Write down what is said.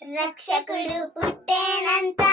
రక్షకుడు పుట్టేనంతా